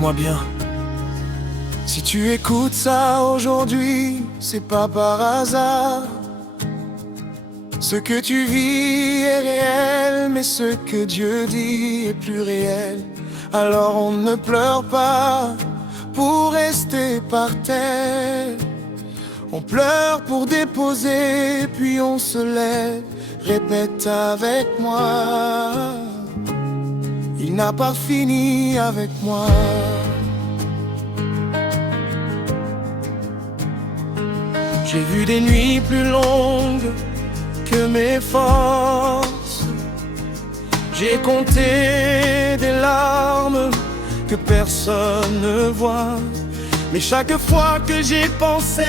écoute-moi bien. Si tu écoutes ça aujourd'hui, c'est pas par hasard. Ce que tu vis est réel, mais ce que Dieu dit est plus réel. Alors on ne pleure pas pour rester par terre. On pleure pour déposer, puis on se lève. Répète avec moi. Il n'a pas fini avec moi. J'ai vu des nuits plus longues que mes forces. J'ai compté des larmes que personne ne voit. Mais chaque fois que j'ai pensé,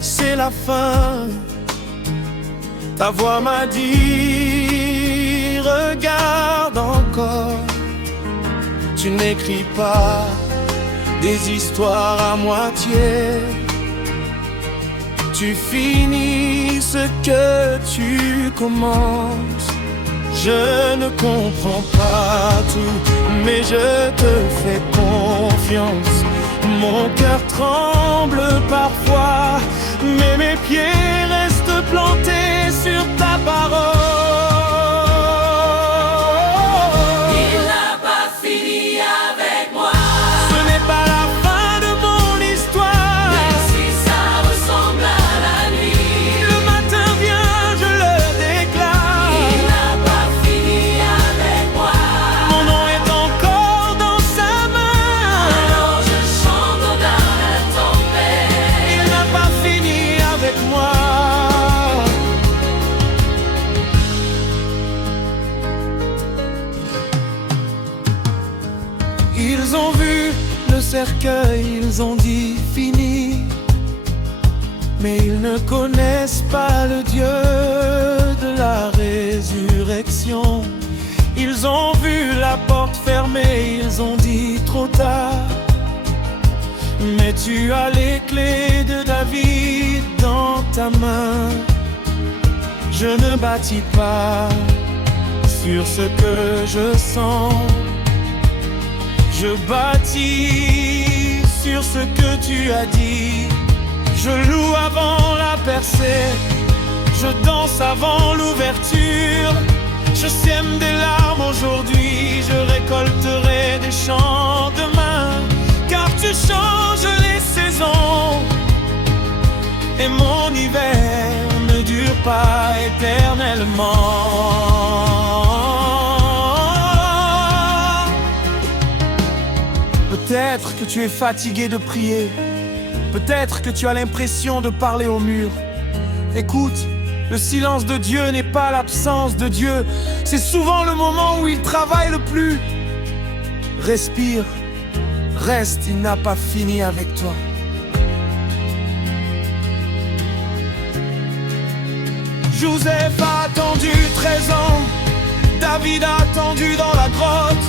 c'est la fin. Ta voix m'a dit, regarde encore. Tu n'écris pas des histoires à moitié. Tu finis ce que tu commences. Je ne comprends pas tout, mais je te fais confiance. Mon cœur tremble parfois, mais mes pieds restent plantés sur ta parole. Il n'a pas fini avec moi. Ce n'est pas la fin de mon histoire. Même si ça ressemble à la nuit, Le matin vient, je le déclare. il n'a pas fini avec moi. Mon nom est encore dans sa main. Alors je chante dans la tempête. Il n'a pas fini avec moi. Ils ont vu le cercueil, ils ont dit fini. Mais ils ne connaissent pas le Dieu de la résurrection. Ils ont vu la porte fermée, ils ont dit trop tard. Mais tu as les clés de David dans ta main. Je ne bâtis pas sur ce que je sens. Je bâtis sur ce que tu as dit. Je loue avant la percée, je danse avant l'ouverture. Je sème des larmes aujourd'hui, je récolterai des chants demain. Car tu changes les saisons, et mon hiver ne dure pas éternellement. Peut-être que tu es fatigué de prier. Peut-être que tu as l'impression de parler au mur. Écoute, le silence de Dieu n'est pas l'absence de Dieu. C'est souvent le moment où il travaille le plus. Respire, reste, il n'a pas fini avec toi. Joseph a attendu 13 ans. David a attendu dans la grotte.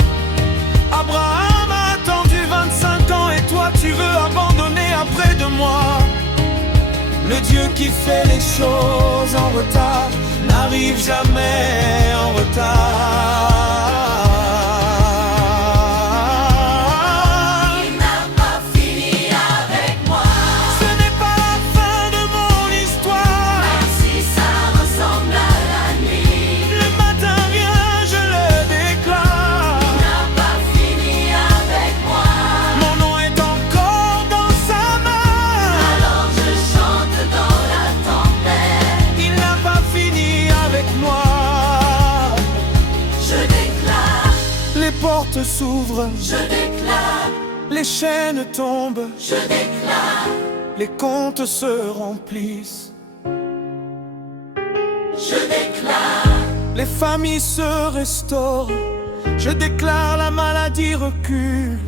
Abraham a attendu 25 ans. Et toi tu veux abandonner après de moi. Le Dieu qui fait les choses en retard n'arrive jamais en retard. Il n'a pas fini avec moi. Ce n'est pas la fin de mon histoire. Même si ça ressemble à la nuit, Le matin vient, je le déclare. il n'a pas fini avec moi. Mon nom est encore dans sa main. Alors je chante dans la tempête. Il n'a pas fini avec moi. Je déclare, Les portes s'ouvrent, je déclare, les chaînes tombent, je déclare, les comptes se remplissent. je déclare, Les familles se restaurent. Je déclare, la maladie recule.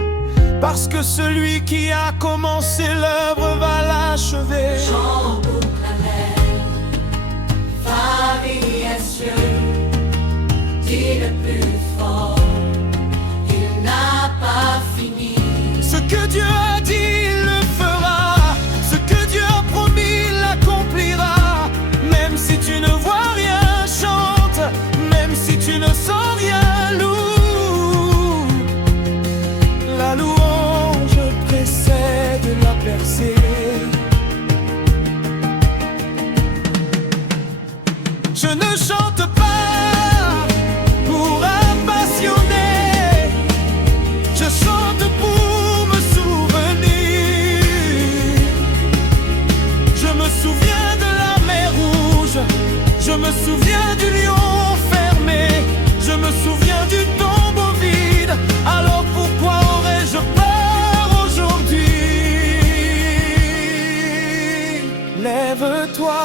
Parce que celui qui a commencé l'œuvre va l'achever. j'en boucle la lèvre. Famille et cieux, dis le plus fort. Il n'a pas fini. Ce que Dieu a dit, il le fera. Ce que Dieu a promis, il l'accomplira. Même si tu ne vois rien, chante. Même si tu ne sens rien, loue. La louange Je ne chante pas pour impassionner, je chante pour me souvenir. Je me souviens de la mer Rouge, je me souviens du lion fermé, je me souviens du tombeau vide. Alors pourquoi aurais-je peur aujourd'hui? Lève-toi,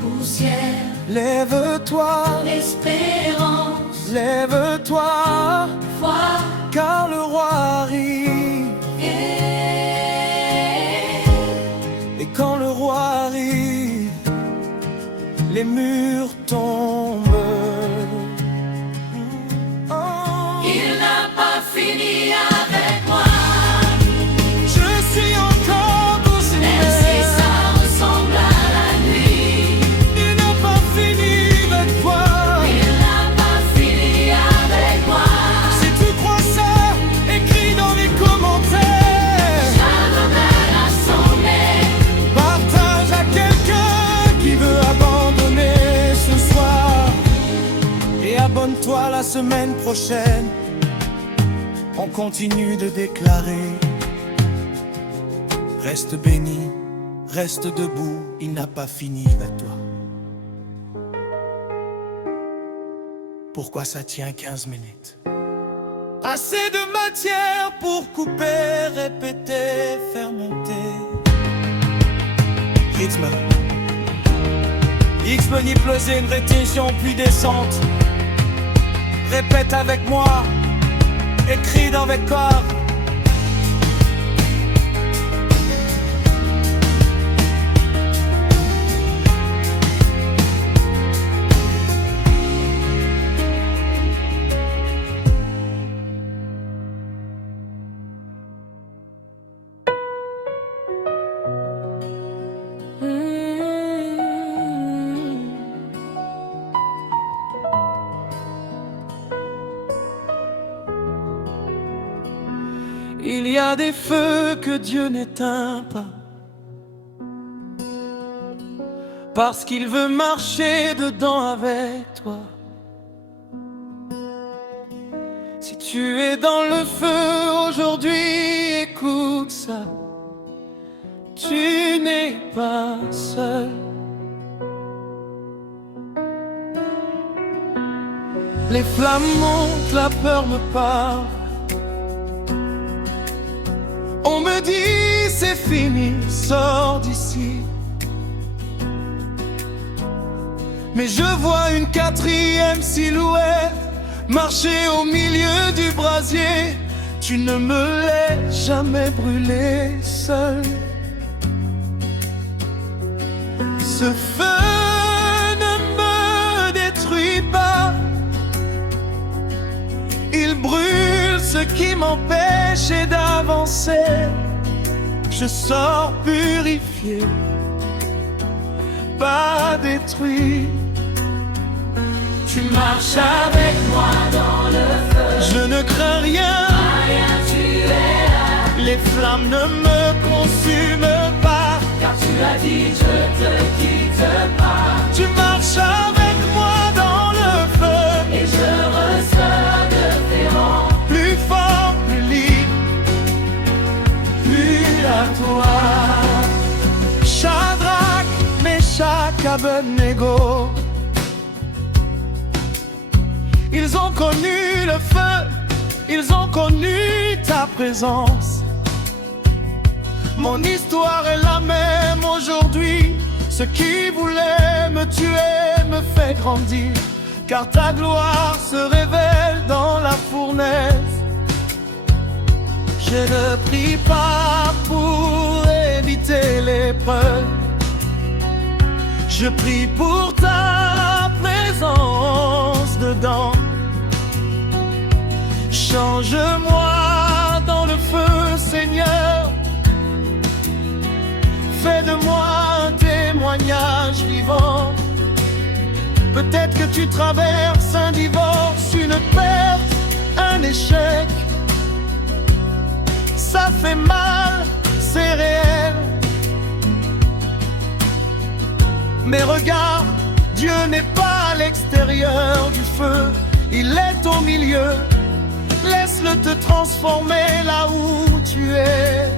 poussière, lève-toi, espérance, lève-toi, foi, car le roi arrive. Et quand le roi arrive, les murs tombent. Oh. Il n'a pas fini avec moi. Je suis encore bouche Même si ça ressemble à la nuit, il n'a pas fini avec toi. il n'a pas fini avec moi. Si tu crois ça, écris dans les commentaires. Shalom à sommet, Partage à quelqu'un qui veut abandonner ce soir. Et abonne-toi la semaine prochaine. On continue de déclarer. Reste béni, reste debout, il n'a pas fini avec toi. Pourquoi ça tient 15 minutes? Assez de matière pour couper, répéter, faire monter. Rythme. X manipulé, une répétition puis descente. Répète avec moi, écris dans les corps. Il y a des feux que Dieu n'éteint pas, parce qu'il veut marcher dedans avec toi. Si tu es dans le feu aujourd'hui, écoute ça, tu n'es pas seul. Les flammes montent, la peur me parle. On me dit c'est fini, sors d'ici. Mais je vois une quatrième silhouette marcher au milieu du brasier. Tu ne me laisses jamais brûler seul. Ce feu ne me détruit pas, il brûle ce qui m'empêchait d'avancer. Je sors purifié, pas détruit. tu marches avec moi dans le feu. Je ne crains rien, Rien, tu es là, les flammes ne me consument pas. car tu as dit je te quitte pas. Tu marches avec moi dans le feu, Et je ressors de tes rangs. plus fort, plus libre, plus à toi. Shadrach, Meshach, Abednego, ils ont connu le feu, ils ont connu ta présence. Mon histoire est la même aujourd'hui. Ce qui voulait me tuer me fait grandir, car ta gloire se révèle dans la fournaise. Je ne prie pas pour éviter l'épreuve, je prie pour ta présence dedans. Change-moi dans le feu, Seigneur. Fais de moi un témoignage vivant. Peut-être que tu traverses un divorce, une perte, un échec. Ça fait mal, c'est réel. Mais regarde, Dieu n'est pas l'extérieur du feu, il est au milieu. Laisse-le te transformer là où tu es.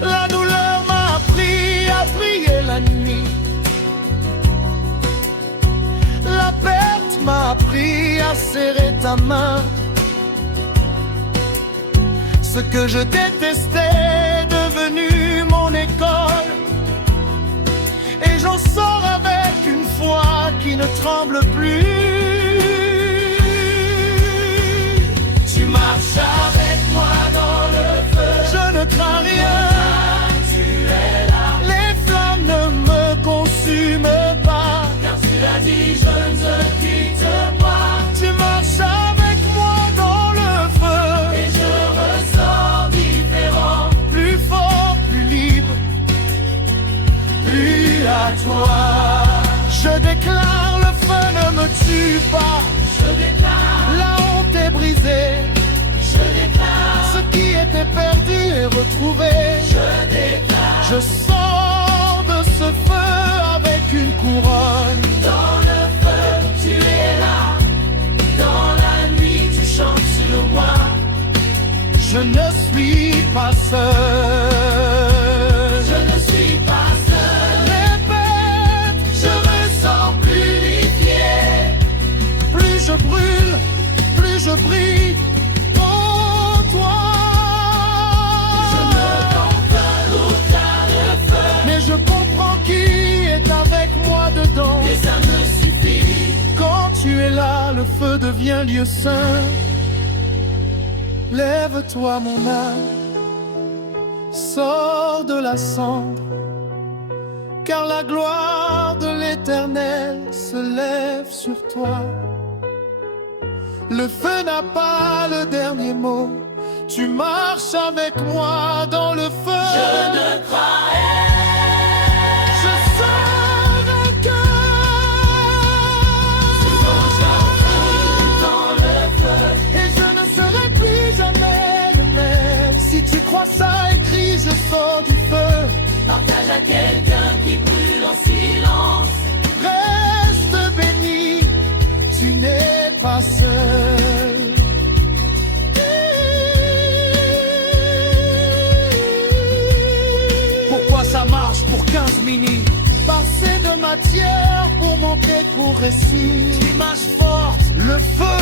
La douleur m'a appris à prier la nuit. La perte m'a appris à serrer ta main. Ce que je détestais est devenu mon école. Et j'en sors avec une foi qui ne tremble plus. Tu marches avec moi dans le feu. Je ne crains rien. Tu es là. Les flammes ne me consument pas. Car tu l'as dit, je ne te quitte pas. Tu marches avec moi dans le feu. Et je ressors différent. Plus fort, plus libre. Plus à toi. Je déclare, le feu ne me tue pas. Je déclare, la honte est brisée. Je déclare, ce qui était perdu est retrouvé. Je déclare, je sors de ce feu avec une couronne. Dans le feu, tu es là. Dans la nuit, tu chantes sur le roi. Je ne suis pas seul. Je ne suis pas seul. Répète, je ressors purifié. Plus je brûle, plus je brille. Oh, toi. Je me comprends au-delà le feu. Mais je comprends qui est avec moi dedans. Et ça me suffit. Quand tu es là, le feu devient lieu saint. Lève-toi mon âme, sors de la cendre, car la gloire de l'Éternel se lève sur toi. Le feu n'a pas le dernier mot, tu marches avec moi dans le feu. Je ne croirais. Je sors un cœur. Dans le feu. Et je ne serai plus jamais le même. Si tu crois ça écrit, je sors du feu. Partage à quelqu'un qui brûle en silence. Reste béni, tu n'es pas seul. Pourquoi ça marche pour 15 minutes? Passer de matière pour monter pour récit. Image forte, le feu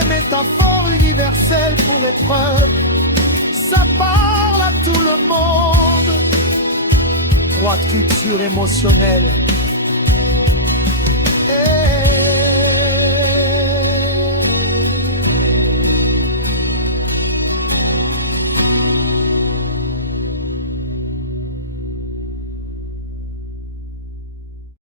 est métaphore universelle pour l'épreuve. Ça parle à tout le monde. Droite culture émotionnelle,